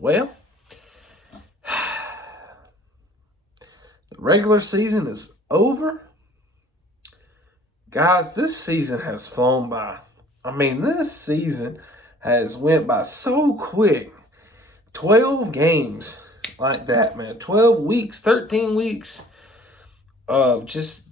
Well, the regular season is over. Guys, this season has flown by. I mean, this season has went by so quick. 12 games like that, man. 12 weeks, 13 weeks of just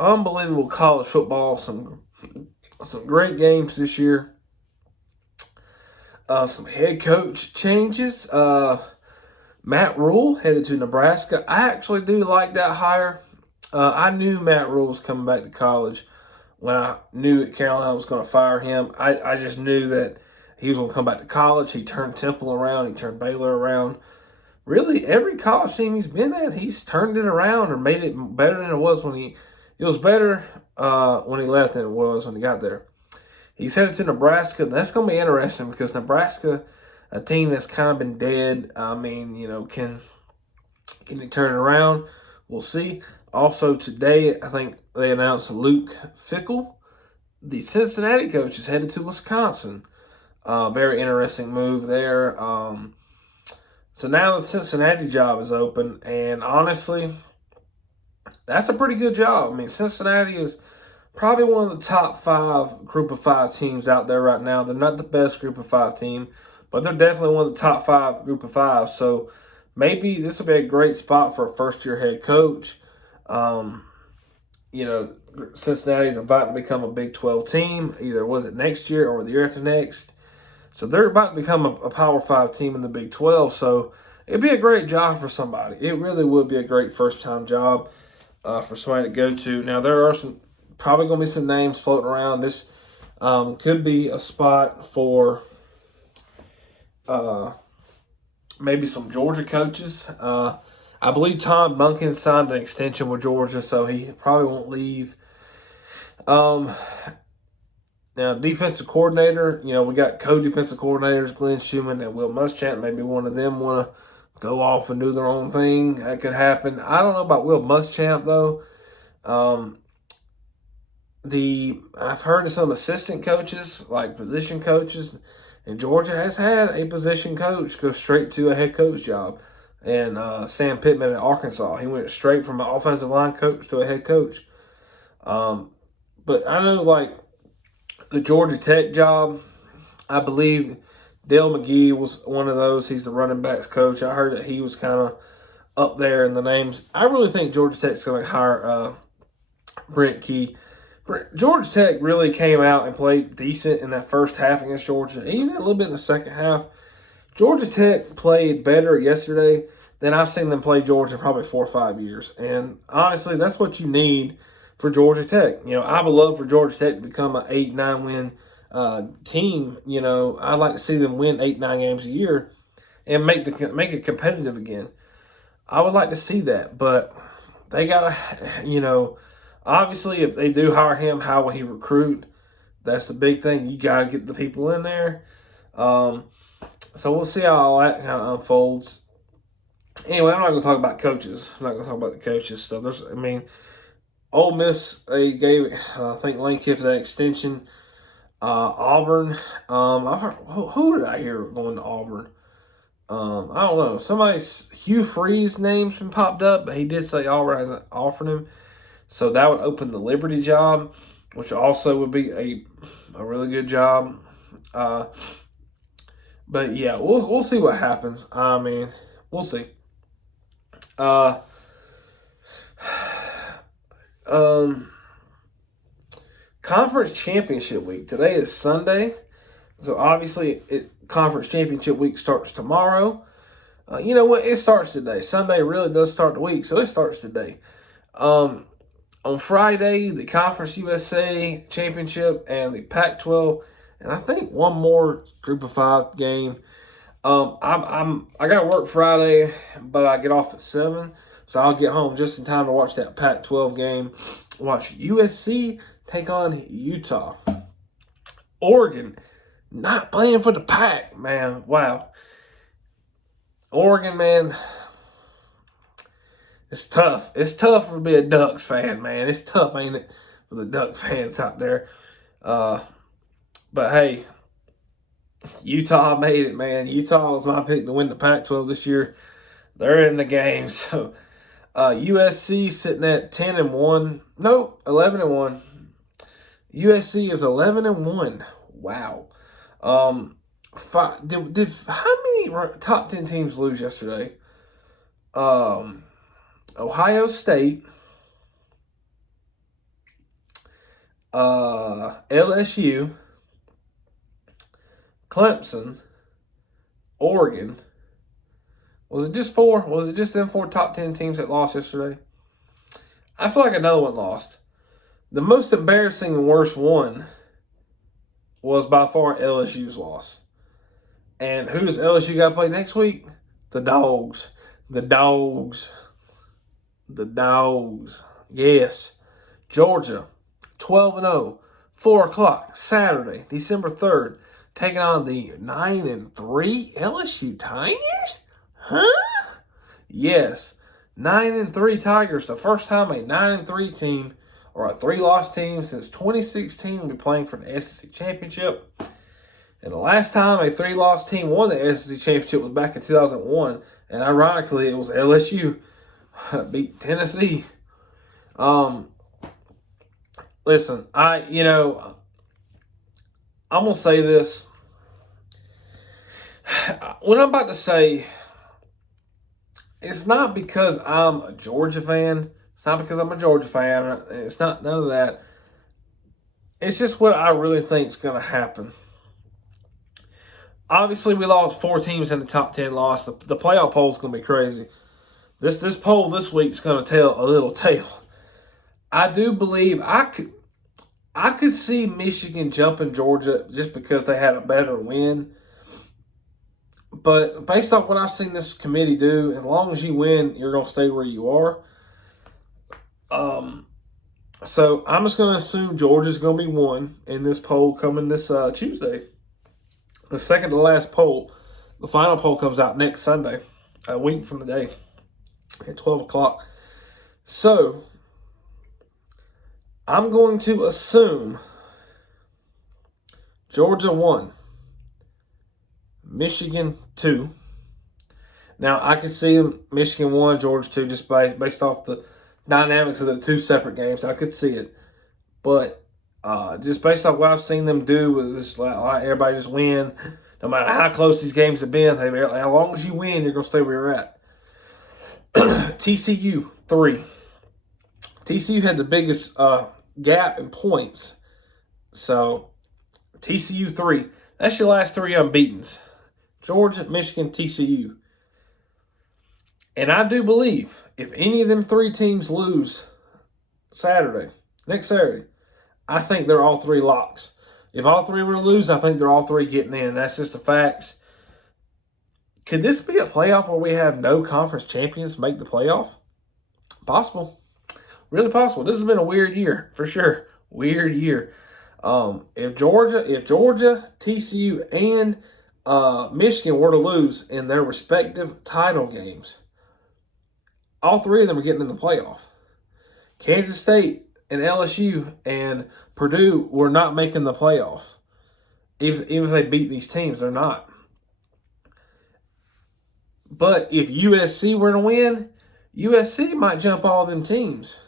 unbelievable college football. Some great games this year. Some head coach changes. Matt Rule headed to Nebraska. I actually do like that hire. I knew Matt Rule was coming back to college when I knew that Carolina was going to fire him. I just knew that he was going to come back to college. He turned Temple around. He turned Baylor around. Really, every college team he's been at, he's turned it around or made it better than it was when he – it was better when he left than it was when he got there. He's headed to Nebraska. That's going to be interesting because Nebraska, a team that's kind of been dead. I mean, can he turn it around? We'll see. Also today, I think they announced Luke Fickell, the Cincinnati coach, is headed to Wisconsin. Very interesting move there. So now the Cincinnati job is open, and honestly, that's a pretty good job. I mean, Cincinnati is probably one of the top 5 group of 5 teams out there right now. They're not the best group of 5 team, but they're definitely one of the top 5 group of 5. So maybe this will be a great spot for a first-year head coach. Cincinnati is about to become a Big 12 team. Either was it next year or the year after next. So they're about to become a Power 5 team in the Big 12. So it'd be a great job for somebody. It really would be a great first-time job for somebody to go to. Now, there are probably going to be some names floating around. This could be a spot for maybe some Georgia coaches. I believe Tom Bunkin signed an extension with Georgia, so he probably won't leave. Now, defensive coordinator, we got co-defensive coordinators, Glenn Schumann and Will Muschamp. Maybe one of them want to go off and do their own thing. That could happen. I don't know about Will Muschamp, though. I've heard of some assistant coaches, like position coaches, and Georgia has had a position coach go straight to a head coach job. And Sam Pittman at Arkansas, he went straight from an offensive line coach to a head coach. But I know, like, the Georgia Tech job, I believe Dale McGee was one of those. He's the running backs coach. I heard that he was kind of up there in the names. I really think Georgia Tech's going to hire Brent Key. Georgia Tech really came out and played decent in that first half against Georgia, even a little bit in the second half. Georgia Tech played better yesterday than I've seen them play Georgia in probably 4 or 5 years. And honestly, that's what you need for Georgia Tech. I would love for Georgia Tech to become an 8-9 win team. I'd like to see them win 8-9 games a year and make it competitive again. I would like to see that, but they gotta, obviously, if they do hire him, how will he recruit? That's the big thing. You gotta get the people in there. So we'll see how all that kind of unfolds. Anyway, I'm not going to talk about coaches. I'm not going to talk about the coaches stuff. Ole Miss, they gave, I think, Lane Kiffin an extension. Auburn, I've heard, who did I hear going to Auburn? I don't know. Hugh Freeze's name's been popped up, but he did say Auburn hasn't offered him. So that would open the Liberty job, which also would be a really good job. But yeah, we'll see what happens. I mean, we'll see. Conference championship week. Today is Sunday, so obviously conference championship week starts tomorrow. You know what? It starts today. Sunday really does start the week, so it starts today. On Friday, the Conference USA Championship and the Pac-12, and I think one more Group of 5 game. I got to work Friday, but I get off at 7, so I'll get home just in time to watch that Pac-12 game. Watch USC take on Utah. Oregon not playing for the Pac, man. Wow. Oregon, man. It's tough. It's tough to be a Ducks fan, man. It's tough, ain't it, for the Duck fans out there. But, hey, Utah made it, man. Utah was my pick to win the Pac-12 this year. They're in the game. So USC sitting at 10-1. Nope, 11-1. USC is 11-1. Wow. How many top 10 teams lose yesterday? Ohio State, LSU, Clemson, Oregon. Was it just 4? Was it just them 4 top 10 teams that lost yesterday? I feel like another one lost. The most embarrassing and worst one was by far LSU's loss. And who does LSU got to play next week? The Dogs. The Dogs. The Dogs. Yes. Georgia, 12-0. 4 o'clock, Saturday, December 3rd, taking on the 9-3 LSU Tigers? Huh? Yes. 9-3 Tigers. The first time a 9-3 team or a 3-loss team since 2016 will be playing for the SEC Championship. And the last time a 3-loss team won the SEC Championship was back in 2001. And ironically, it was LSU beat Tennessee. Listen, I'm going to say this. What I'm about to say, it's not because I'm a Georgia fan. It's not because I'm a Georgia fan. It's not none of that. It's just what I really think is going to happen. Obviously, we lost 4 teams in the top 10 loss. The playoff poll is going to be crazy. This poll this week is going to tell a little tale. I do believe I could see Michigan jumping Georgia just because they had a better win. But based off what I've seen this committee do, as long as you win, you're going to stay where you are. So I'm just going to assume Georgia's going to be 1 in this poll coming this Tuesday. The second to last poll, the final poll comes out next Sunday, a week from today at 12 o'clock. So I'm going to assume Georgia 1, Michigan 2. Now, I could see Michigan 1, Georgia 2, just based off the dynamics of the 2 separate games. I could see it. But just based off what I've seen them do with this, everybody just win. No matter how close these games have been, as long as you win, you're going to stay where you're at. TCU 3. TCU had the biggest gap in points. So, TCU 3. That's your last 3 unbeatens. Georgia, Michigan, TCU. And I do believe if any of them 3 teams lose next Saturday, I think they're all 3 locks. If all 3 were to lose, I think they're all 3 getting in. That's just the facts. Could this be a playoff where we have no conference champions make the playoff? Possible. Really possible. This has been a weird year, for sure. Weird year. If Georgia, TCU, and Michigan were to lose in their respective title games, all 3 of them are getting in the playoff. Kansas State and LSU and Purdue were not making the playoff. Even if they beat these teams, they're not. But if USC were to win, USC might jump all them teams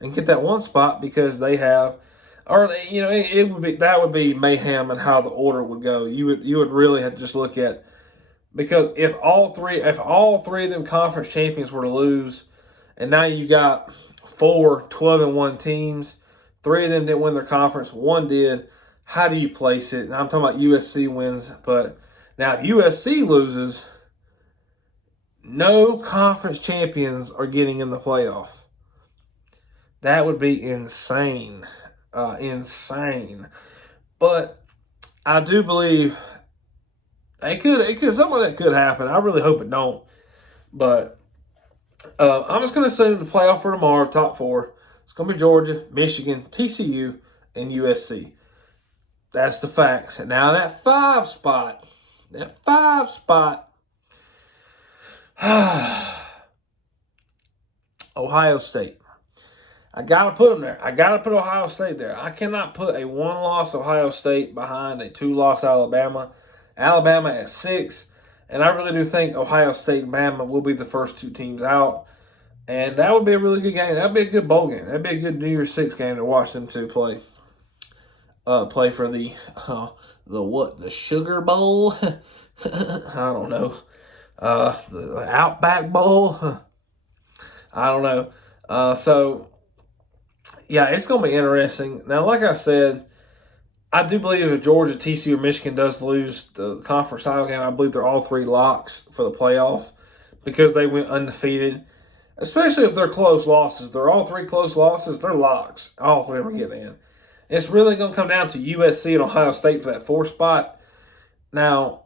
and get that 1 spot because they have, or that would be mayhem and how the order would go. You would really have to just look at, because if all three of them conference champions were to lose, and now you got 4 12-1 teams, 3 of them didn't win their conference, 1 did. How do you place it? And I'm talking about USC wins, but now if USC loses, no conference champions are getting in the playoff. That would be insane. Insane. But I do believe some of that could happen. I really hope it don't. But I'm just going to assume the playoff for tomorrow, top 4, it's going to be Georgia, Michigan, TCU, and USC. That's the facts. And now that 5 spot, Ohio State. I got to put them there. I got to put Ohio State there. I cannot put a 1-loss Ohio State behind a 2-loss Alabama Alabama at 6. And I really do think Ohio State and Bama will be the first 2 teams out. And that would be a really good game. That would be a good bowl game. That would be a good New Year's Six game to watch them two play. Play for the what? The Sugar Bowl? I don't know. The Outback Bowl? I don't know. So, yeah, it's going to be interesting. Now, like I said, I do believe if Georgia, TCU, or Michigan does lose the conference title game, I believe they're all 3 locks for the playoff because they went undefeated. Especially if they're close losses. They're all 3 close losses. They're locks. All 3 of them get in. It's really going to come down to USC and Ohio State for that 4th spot. Now,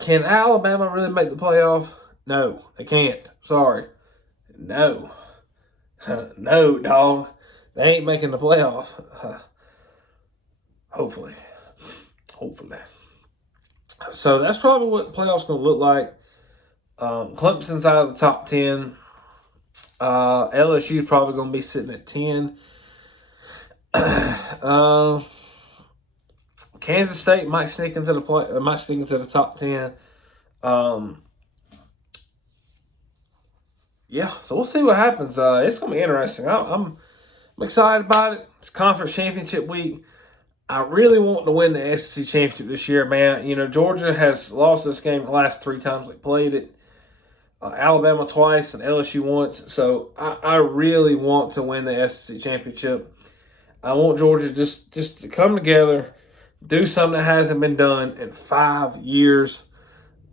can Alabama really make the playoff? No, they can't. Sorry. No. No, dog. They ain't making the playoff. Hopefully. So that's probably what the playoff's going to look like. Clemson's out of the top 10. LSU probably going to be sitting at 10. Kansas State might sneak into the top 10. Yeah, so we'll see what happens. It's going to be interesting. I'm excited about it. It's conference championship week. I really want to win the SEC championship this year, man. You know, Georgia has lost this game the last 3 times they played it. Alabama twice and LSU once. So I really want to win the SEC championship. I want Georgia just to come together, do something that hasn't been done in 5 years.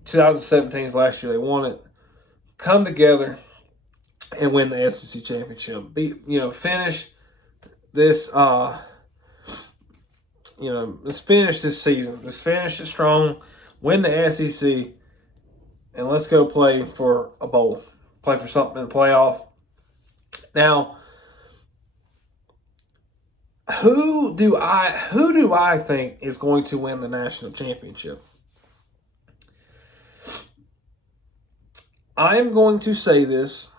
2017 is last year they won it. Come together and win the SEC championship. Finish this. Let's finish this season. Let's finish it strong. Win the SEC. And let's go play for a bowl. Play for something in the playoff. Now, who do I think is going to win the national championship? I am going to say this,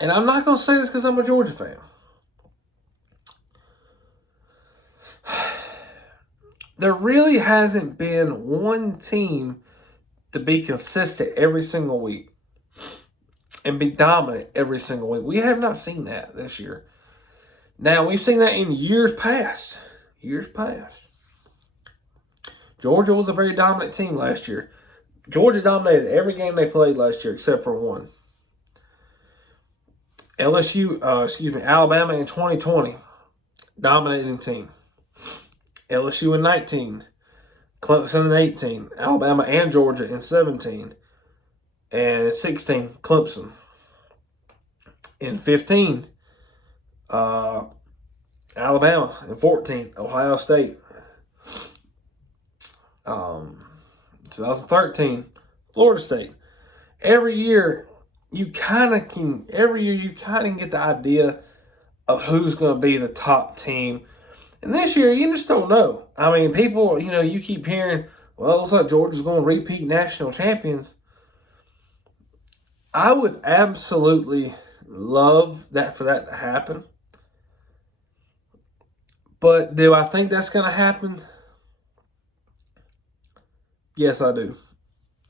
and I'm not going to say this because I'm a Georgia fan. There really hasn't been one team to be consistent every single week and be dominant every single week. We have not seen that this year. Now, we've seen that in years past. Georgia was a very dominant team last year. Georgia dominated every game they played last year except for one. Alabama in 2020, dominating team. LSU in 19. Clemson in 18, Alabama and Georgia in 17, and 16, Clemson. In 15, Alabama. In 14, Ohio State. 2013, Florida State. Every year you kind of get the idea of who's going to be the top team. And this year, you just don't know. I mean, people, you keep hearing, well, it looks like Georgia's going to repeat national champions. I would absolutely love for that to happen. But do I think that's going to happen? Yes, I do.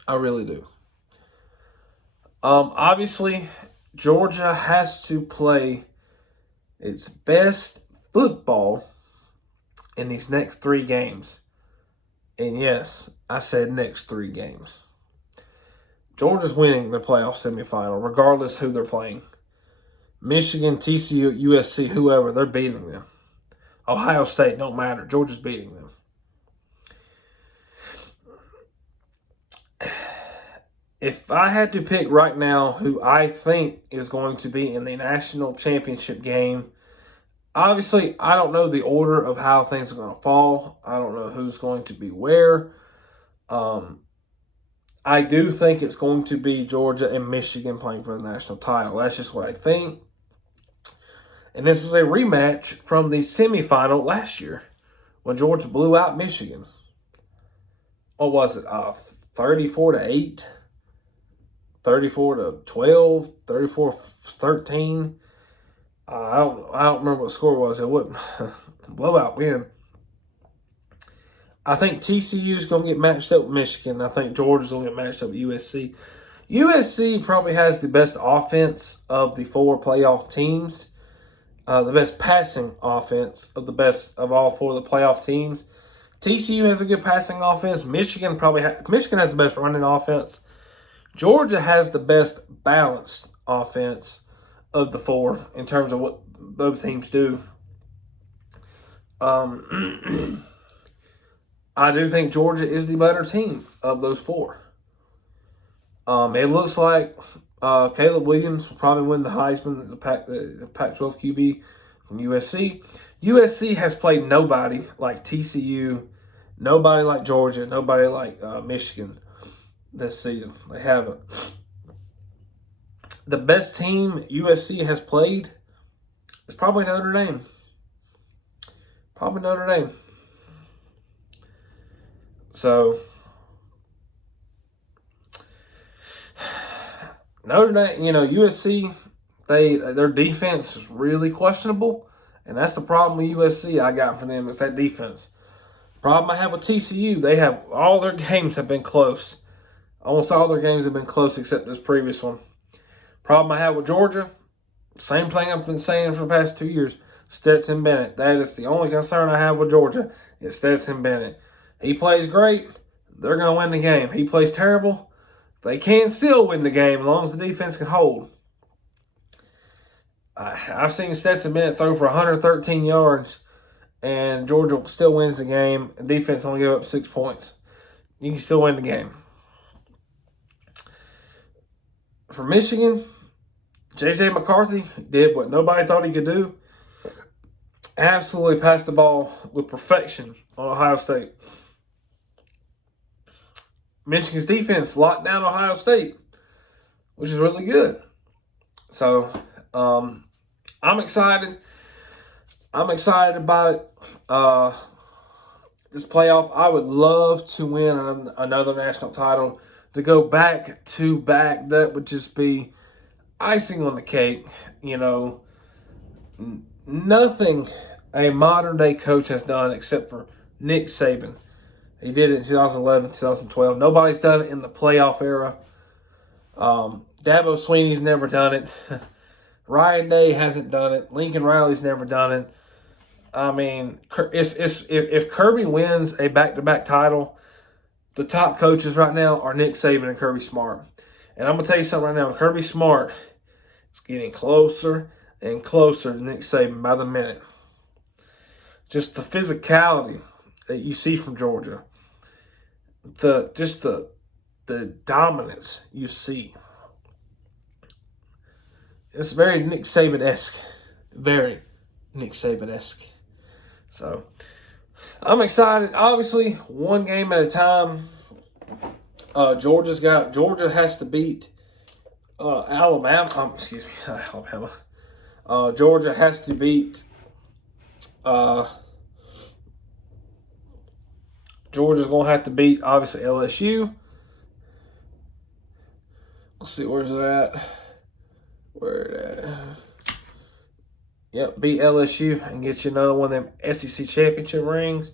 I really do. Obviously, Georgia has to play its best football in these next 3 games. And yes, I said next 3 games. Georgia's winning the playoff semifinal, regardless who they're playing. Michigan, TCU, USC, whoever, they're beating them. Ohio State, don't matter. Georgia's beating them. If I had to pick right now who I think is going to be in the national championship game, obviously, I don't know the order of how things are going to fall. I don't know who's going to be where. I do think it's going to be Georgia and Michigan playing for the national title. That's just what I think. And this is a rematch from the semifinal last year when Georgia blew out Michigan. What was it? 34-8? 34-12? 34-13? I don't remember what the score was. It wasn't a blowout win. I think TCU is going to get matched up with Michigan. I think Georgia's going to get matched up with USC. USC probably has the best offense of the 4 playoff teams. The best passing offense of all 4 of the playoff teams. TCU has a good passing offense. Michigan has the best running offense. Georgia has the best balanced offense of the 4 in terms of what both teams do. I do think Georgia is the better team of those 4. It looks like Caleb Williams will probably win the Heisman, the Pac-12 QB from USC. USC has played nobody like TCU, nobody like Georgia, nobody like Michigan this season. They haven't. The best team USC has played is probably Notre Dame. So, Notre Dame, USC, their defense is really questionable, and that's the problem with USC I got for them. It's that defense. Problem I have with TCU, all their games have been close. Almost all their games have been close except this previous one. Problem I have with Georgia, same thing I've been saying for the past 2 years, Stetson Bennett. That is the only concern I have with Georgia, is Stetson Bennett. He plays great, they're going to win the game. He plays terrible, they can still win the game as long as the defense can hold. I've seen Stetson Bennett throw for 113 yards, and Georgia still wins the game. The defense only gave up 6 points. You can still win the game. For Michigan, J.J. McCarthy did what nobody thought he could do. Absolutely passed the ball with perfection on Ohio State. Michigan's defense locked down Ohio State, which is really good. So, I'm excited. I'm excited about it. This playoff, I would love to win another national title. To go back to back, that would just be icing on the cake. Nothing a modern-day coach has done except for Nick Saban. He did it in 2011, 2012. Nobody's done it in the playoff era. Dabo Swinney's never done it. Ryan Day hasn't done it. Lincoln Riley's never done it. I mean, if Kirby wins a back-to-back title, the top coaches right now are Nick Saban and Kirby Smart. And I'm going to tell you something right now. Kirby Smart is getting closer and closer to Nick Saban by the minute. Just the physicality that you see from Georgia. The dominance you see. It's very Nick Saban-esque. Very Nick Saban-esque. So, I'm excited. Obviously, one game at a time. Georgia has to beat Alabama. Alabama. Georgia has to beat. Georgia's gonna have to beat obviously LSU. Let's see, where's it at? Yep, beat LSU and get you another one of them SEC championship rings.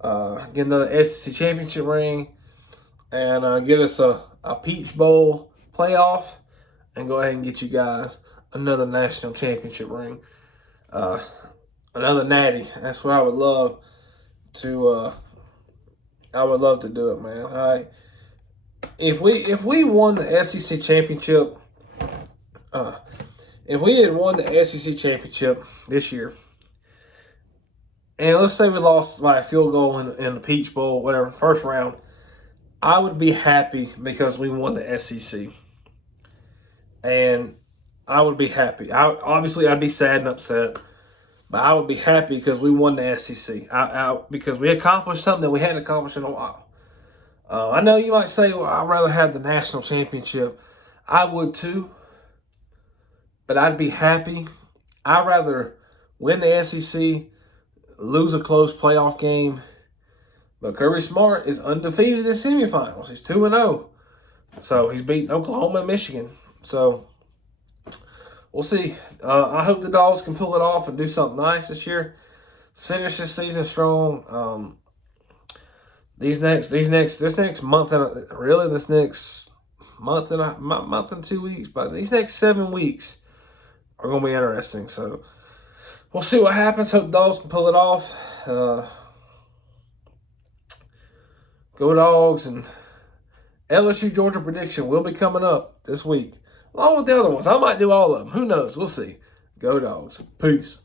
Get another SEC championship ring and get us a Peach Bowl playoff and go ahead and get you guys another national championship ring. Another natty. That's what I would love to do it, man. If we won the SEC championship, if we had won the SEC championship this year, and let's say we lost by a field goal in the Peach Bowl, whatever, first round, I would be happy because we won the SEC. And I would be happy. I'd be sad and upset, but I would be happy because we won the SEC. Because we accomplished something that we hadn't accomplished in a while. I know you might say, well, I'd rather have the national championship. I would too, but I'd be happy. I'd rather win the SEC, lose a close playoff game. But Kirby Smart is undefeated in semifinals. He's 2-0. So he's beaten Oklahoma and Michigan. So we'll see. I hope the Dogs can pull it off and do something nice this year. Let's finish this season strong. this next month and really this next month and 2 weeks, but these next 7 weeks are going to be interesting. So we'll see what happens. Hope Dogs can pull it off. Go Dogs. And LSU Georgia prediction will be coming up this week, along with the other ones. I might do all of them. Who knows? We'll see. Go Dogs. Peace.